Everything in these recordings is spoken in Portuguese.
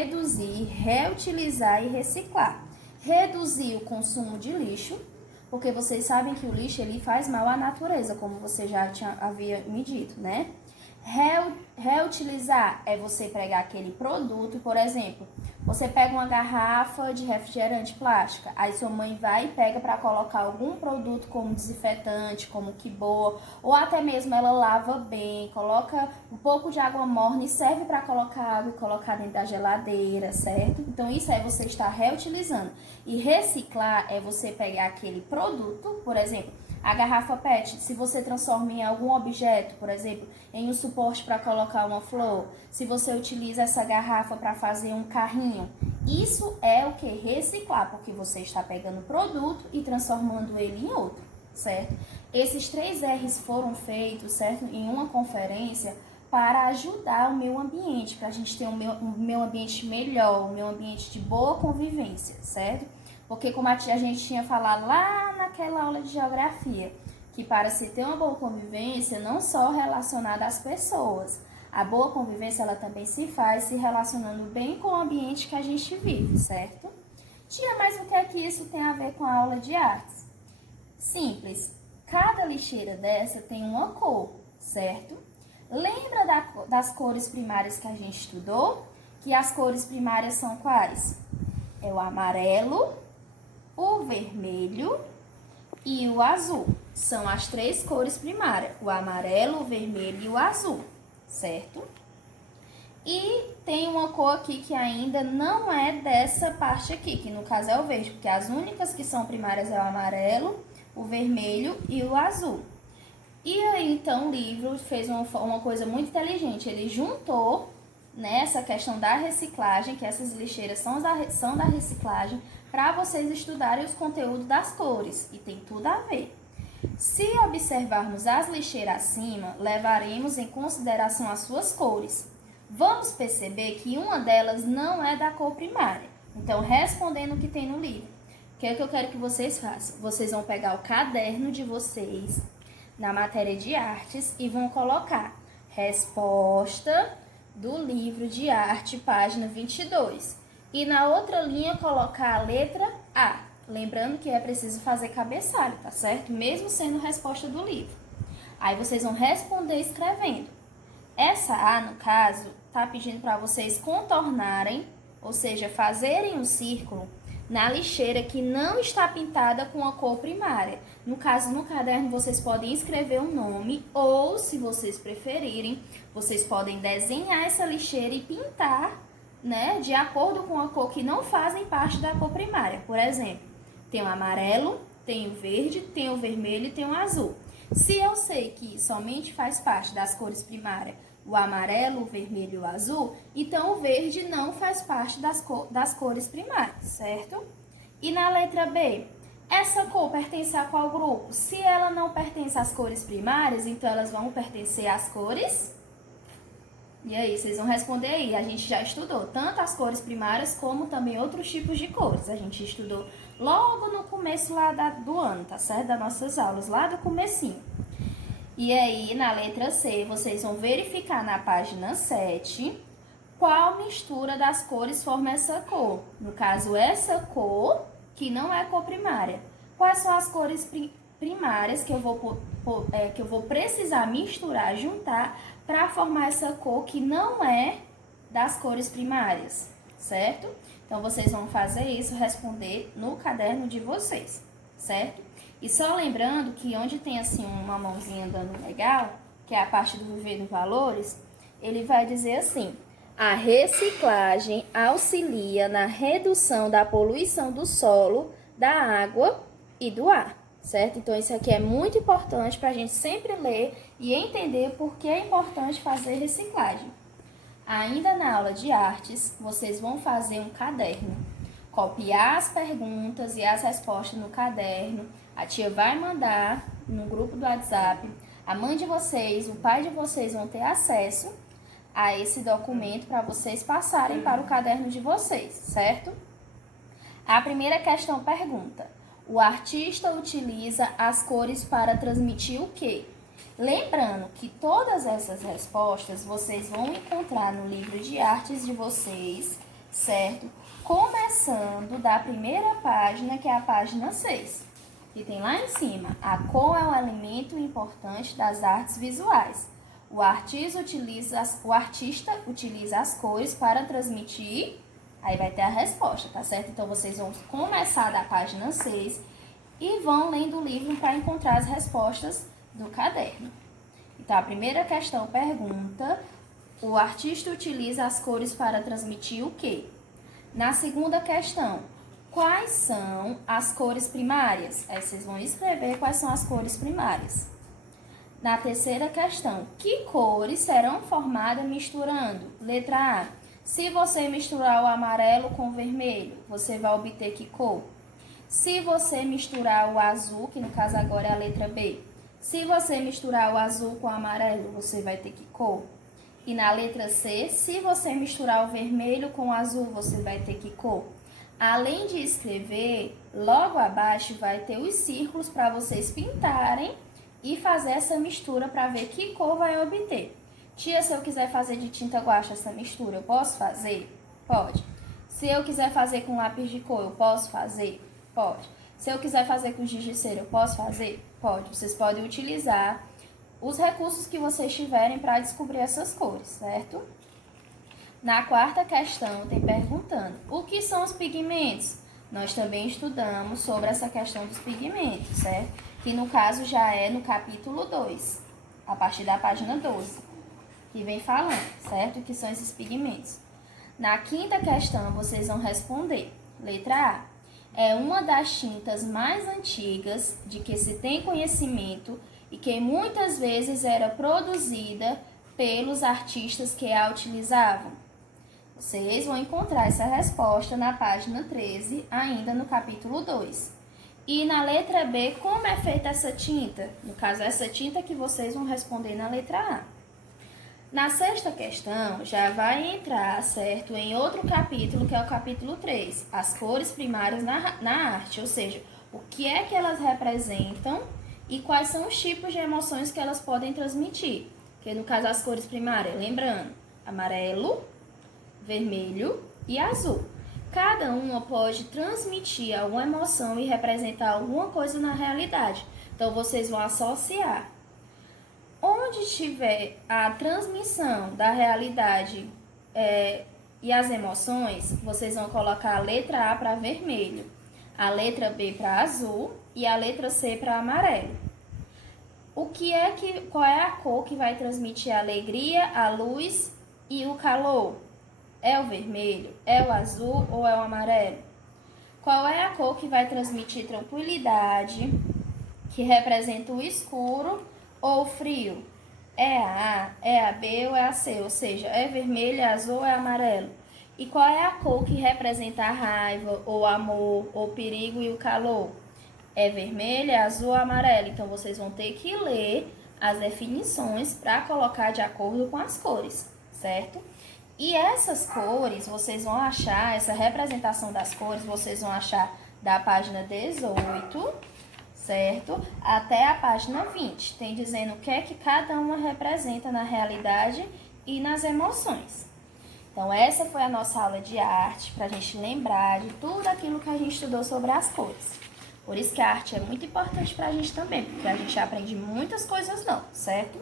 reduzir, reutilizar e reciclar. Reduzir o consumo de lixo, porque vocês sabem que o lixo ele faz mal à natureza, como você já havia me dito, né? Reutilizar é você pegar aquele produto, por exemplo, você pega uma garrafa de refrigerante plástica, aí sua mãe vai e pega para colocar algum produto como desinfetante, como que boa, ou até mesmo ela lava bem, coloca um pouco de água morna e serve para colocar água e colocar dentro da geladeira, certo? Então isso é você estar reutilizando. E reciclar é você pegar aquele produto, por exemplo, a garrafa PET, se você transforma em algum objeto, por exemplo, em um suporte para colocar uma flor, se você utiliza essa garrafa para fazer um carrinho, isso é o que? Reciclar, porque você está pegando o produto e transformando ele em outro, certo? Esses 3 R's foram feitos, certo? Em uma conferência para ajudar o meio ambiente, para a gente ter um meio ambiente melhor, um meio ambiente de boa convivência, certo? Porque como a gente tinha falado lá naquela aula de geografia, que para se ter uma boa convivência, não só relacionada às pessoas, a boa convivência ela também se faz se relacionando bem com o ambiente que a gente vive, certo? Tia, mas o que é que isso tem a ver com a aula de artes? Simples, cada lixeira dessa tem uma cor, certo? Lembra das cores primárias que a gente estudou? Que as cores primárias são quais? É o amarelo, o vermelho e o azul. São as 3 cores primárias, o amarelo, o vermelho e o azul, certo? E tem uma cor aqui que ainda não é dessa parte aqui, que no caso é o verde, porque as únicas que são primárias é o amarelo, o vermelho e o azul. E aí, então, o livro fez uma coisa muito inteligente, ele juntou nessa questão da reciclagem, que essas lixeiras são da reciclagem, para vocês estudarem os conteúdos das cores, e tem tudo a ver. Se observarmos as lixeiras acima, levaremos em consideração as suas cores. Vamos perceber que uma delas não é da cor primária. Então, respondendo o que tem no livro, o que é que eu quero que vocês façam? Vocês vão pegar o caderno de vocês, na matéria de artes, e vão colocar resposta do livro de arte, página 22. E na outra linha colocar a letra A. Lembrando que é preciso fazer cabeçalho, tá certo? Mesmo sendo resposta do livro. Aí vocês vão responder escrevendo. Essa A, no caso, tá pedindo para vocês contornarem, ou seja, fazerem um círculo na lixeira que não está pintada com a cor primária. No caso, no caderno, vocês podem escrever um nome ou, se vocês preferirem, vocês podem desenhar essa lixeira e pintar, né, de acordo com a cor que não fazem parte da cor primária. Por exemplo, tem o amarelo, tem o verde, tem o vermelho e tem o azul. Se eu sei que somente faz parte das cores primárias o amarelo, o vermelho e o azul, então o verde não faz parte das cores primárias, certo? E na letra B, essa cor pertence a qual grupo? Se ela não pertence às cores primárias, então elas vão pertencer às cores... E aí, vocês vão responder aí. A gente já estudou tanto as cores primárias como também outros tipos de cores. A gente estudou logo no começo lá do ano, tá certo? Das nossas aulas, lá do comecinho. E aí, na letra C, vocês vão verificar na página 7 qual mistura das cores forma essa cor. No caso, essa cor que não é cor primária. Quais são as cores primárias que eu vou precisar misturar, juntar para formar essa cor que não é das cores primárias, certo? Então, vocês vão fazer isso, responder no caderno de vocês, certo? E só lembrando que onde tem assim uma mãozinha andando legal, que é a parte do viver dos valores, ele vai dizer assim: a reciclagem auxilia na redução da poluição do solo, da água e do ar, certo? Então, isso aqui é muito importante para a gente sempre ler e entender por que é importante fazer reciclagem. Ainda na aula de artes, vocês vão fazer um caderno, copiar as perguntas e as respostas no caderno. A tia vai mandar no grupo do WhatsApp. A mãe de vocês, o pai de vocês vão ter acesso a esse documento para vocês passarem para o caderno de vocês, certo? A primeira questão pergunta: o artista utiliza as cores para transmitir o quê? Lembrando que todas essas respostas vocês vão encontrar no livro de artes de vocês, certo? Começando da primeira página, que é a página 6, que tem lá em cima: a cor é um elemento importante das artes visuais. O artista utiliza as cores para transmitir. Aí vai ter a resposta, tá certo? Então, vocês vão começar da página 6 e vão lendo o livro para encontrar as respostas do caderno. Então, a primeira questão pergunta: o artista utiliza as cores para transmitir o quê? Na segunda questão, quais são as cores primárias? Aí vocês vão escrever quais são as cores primárias. Na terceira questão, que cores serão formadas misturando? Letra A. Se você misturar o amarelo com o vermelho, você vai obter que cor? Se você misturar o azul, que no caso agora é a letra B, se você misturar o azul com o amarelo, você vai ter que cor? E na letra C, se você misturar o vermelho com o azul, você vai ter que cor? Além de escrever, logo abaixo vai ter os círculos para vocês pintarem e fazer essa mistura para ver que cor vai obter. Tia, se eu quiser fazer de tinta guache essa mistura, eu posso fazer? Pode. Se eu quiser fazer com lápis de cor, eu posso fazer? Pode. Se eu quiser fazer com giz de cera, eu posso fazer? Pode. Vocês podem utilizar os recursos que vocês tiverem para descobrir essas cores, certo? Na quarta questão, tem perguntando: o que são os pigmentos? Nós também estudamos sobre essa questão dos pigmentos, certo? Que no caso já é no capítulo 2, a partir da página 12, que vem falando, certo? O que são esses pigmentos. Na quinta questão, vocês vão responder. Letra A. É uma das tintas mais antigas de que se tem conhecimento e que muitas vezes era produzida pelos artistas que a utilizavam. Vocês vão encontrar essa resposta na página 13, ainda no capítulo 2. E na letra B, como é feita essa tinta? No caso, essa tinta que vocês vão responder na letra A. Na sexta questão, já vai entrar, certo, em outro capítulo, que é o capítulo 3, as cores primárias na arte, ou seja, o que é que elas representam e quais são os tipos de emoções que elas podem transmitir. Que no caso, as cores primárias, lembrando, amarelo, vermelho e azul. Cada uma pode transmitir alguma emoção e representar alguma coisa na realidade. Então, vocês vão associar. Onde tiver a transmissão da realidade e as emoções, vocês vão colocar a letra A para vermelho, a letra B para azul e a letra C para amarelo. Qual é a cor que vai transmitir a alegria, a luz e o calor? É o vermelho, é o azul ou é o amarelo? Qual é a cor que vai transmitir tranquilidade, que representa o escuro ou o frio? É a A, é a B ou é a C? Ou seja, é vermelho, é azul ou é amarelo? E qual é a cor que representa a raiva, ou amor, ou perigo e o calor? É vermelho, é azul ou amarelo? Então, vocês vão ter que ler as definições para colocar de acordo com as cores, certo? E essas cores, vocês vão achar, essa representação das cores, vocês vão achar da página 18, certo? Até a página 20. Tem dizendo o que é que cada uma representa na realidade e nas emoções. Então, essa foi a nossa aula de arte, para a gente lembrar de tudo aquilo que a gente estudou sobre as cores. Por isso que a arte é muito importante para a gente também, porque a gente aprende muitas coisas novas, certo?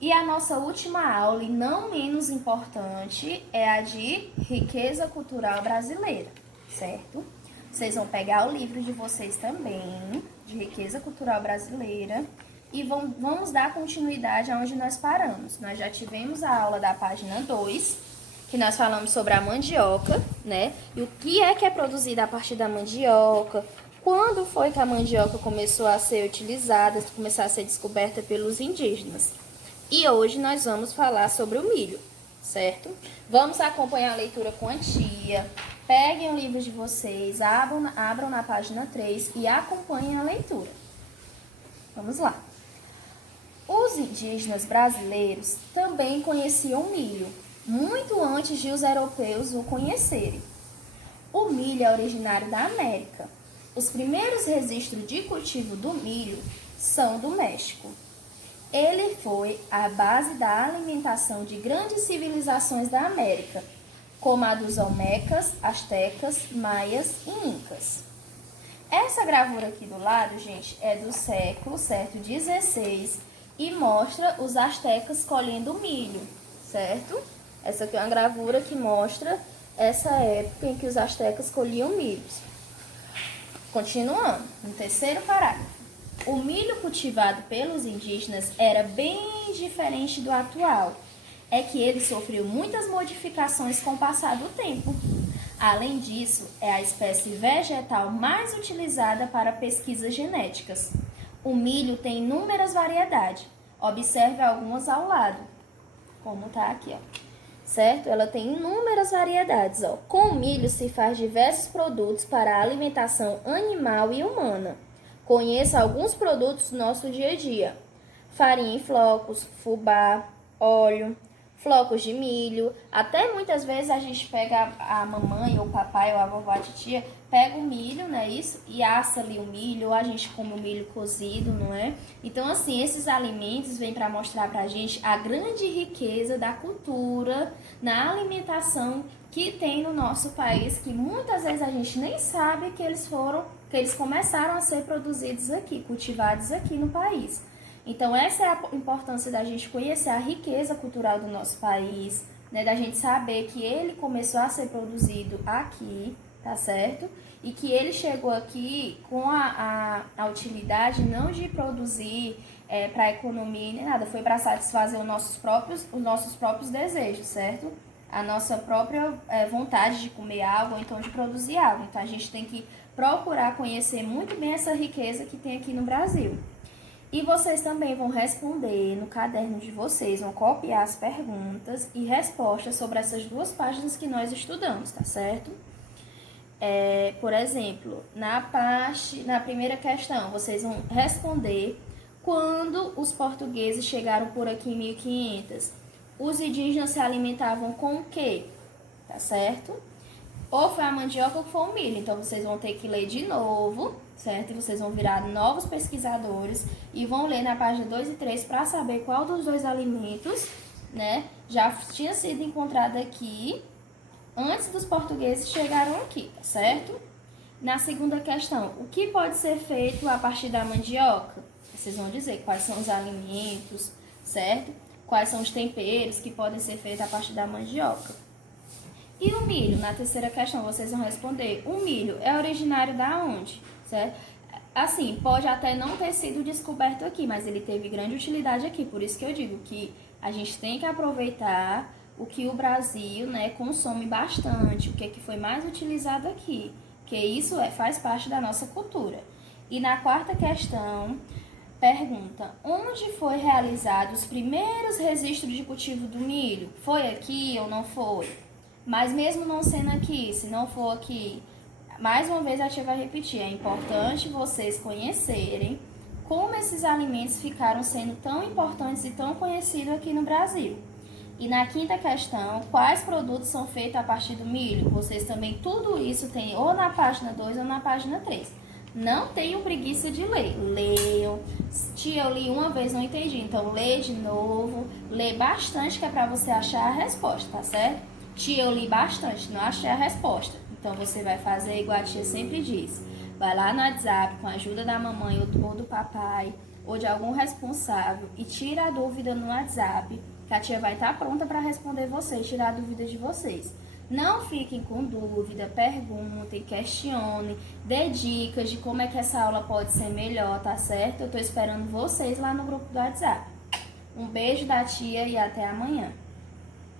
E a nossa última aula, e não menos importante, é a de riqueza cultural brasileira, certo? Vocês vão pegar o livro de vocês também, de riqueza cultural brasileira, e vamos dar continuidade aonde nós paramos. Nós já tivemos a aula da página 2, que nós falamos sobre a mandioca, né? E o que é produzido a partir da mandioca, quando foi que a mandioca começou a ser utilizada, começou a ser descoberta pelos indígenas. E hoje nós vamos falar sobre o milho, certo? Vamos acompanhar a leitura com a tia. Peguem o livro de vocês, abram na página 3 e acompanhem a leitura. Vamos lá. Os indígenas brasileiros também conheciam o milho, muito antes de os europeus o conhecerem. O milho é originário da América. Os primeiros registros de cultivo do milho são do México. Ele foi a base da alimentação de grandes civilizações da América, como a dos olmecas, astecas, maias e incas. Essa gravura aqui do lado, gente, é do século, certo, 16 e mostra os astecas colhendo milho, certo? Essa aqui é uma gravura que mostra essa época em que os astecas colhiam milho. Continuando, no terceiro parágrafo. O milho cultivado pelos indígenas era bem diferente do atual. É que ele sofreu muitas modificações com o passar do tempo. Além disso, é a espécie vegetal mais utilizada para pesquisas genéticas. O milho tem inúmeras variedades. Observe algumas ao lado, como está aqui, ó. Certo? Ela tem inúmeras variedades, ó. Com o milho se faz diversos produtos para a alimentação animal e humana. Conheça alguns produtos do nosso dia a dia: farinha em flocos, fubá, óleo, flocos de milho. Até muitas vezes a gente pega a mamãe ou o papai ou a vovó, a titia, pega o milho, né, isso, e assa ali o milho, ou a gente come o milho cozido, não é? Então, assim, esses alimentos vêm para mostrar pra gente a grande riqueza da cultura na alimentação que tem no nosso país, que muitas vezes a gente nem sabe que eles começaram a ser produzidos aqui, cultivados aqui no país. Então, essa é a importância da gente conhecer a riqueza cultural do nosso país, né? Da gente saber que ele começou a ser produzido aqui, tá certo? E que ele chegou aqui com a utilidade não de produzir para a economia nem nada, foi para satisfazer os nossos próprios desejos, certo? A nossa própria vontade de comer algo, ou então de produzir algo. Então, a gente tem que procurar conhecer muito bem essa riqueza que tem aqui no Brasil. E vocês também vão responder no caderno de vocês, vão copiar as perguntas e respostas sobre essas duas páginas que nós estudamos, tá certo? Por exemplo, na primeira questão, vocês vão responder quando os portugueses chegaram por aqui em 1500. Os indígenas se alimentavam com o quê? Tá certo? Ou foi a mandioca ou foi o milho. Então, vocês vão ter que ler de novo, certo? E vocês vão virar novos pesquisadores e vão ler na página 2 e 3 para saber qual dos dois alimentos, né, já tinha sido encontrado aqui antes dos portugueses chegaram aqui, tá certo? Na segunda questão, o que pode ser feito a partir da mandioca? Vocês vão dizer quais são os alimentos, certo? Quais são os temperos que podem ser feitos a partir da mandioca. E o milho? Na terceira questão, vocês vão responder: o milho é originário da onde? Certo? Assim, pode até não ter sido descoberto aqui, mas ele teve grande utilidade aqui. Por isso que eu digo que a gente tem que aproveitar o que o Brasil, né, consome bastante, o que foi mais utilizado aqui, que isso faz parte da nossa cultura. E na quarta questão, pergunta: onde foi realizado os primeiros registros de cultivo do milho? Foi aqui ou não foi? Mas mesmo não sendo aqui, se não for aqui, mais uma vez a tia vai repetir, é importante vocês conhecerem como esses alimentos ficaram sendo tão importantes e tão conhecidos aqui no Brasil. E na quinta questão, quais produtos são feitos a partir do milho? Vocês também, tudo isso tem ou na página 2 ou na página 3. Não tenham preguiça de ler. Leiam. Tia, eu li uma vez, não entendi. Então, lê de novo. Lê bastante, que é para você achar a resposta, tá certo? Tia, eu li bastante, não achei a resposta. Então, você vai fazer igual a tia sempre diz. Vai lá no WhatsApp, com a ajuda da mamãe ou do papai, ou de algum responsável, e tira a dúvida no WhatsApp, que a tia vai estar pronta para responder vocês, tirar a dúvida de vocês. Não fiquem com dúvida, perguntem, questionem, dê dicas de como é que essa aula pode ser melhor, tá certo? Eu tô esperando vocês lá no grupo do WhatsApp. Um beijo da tia e até amanhã.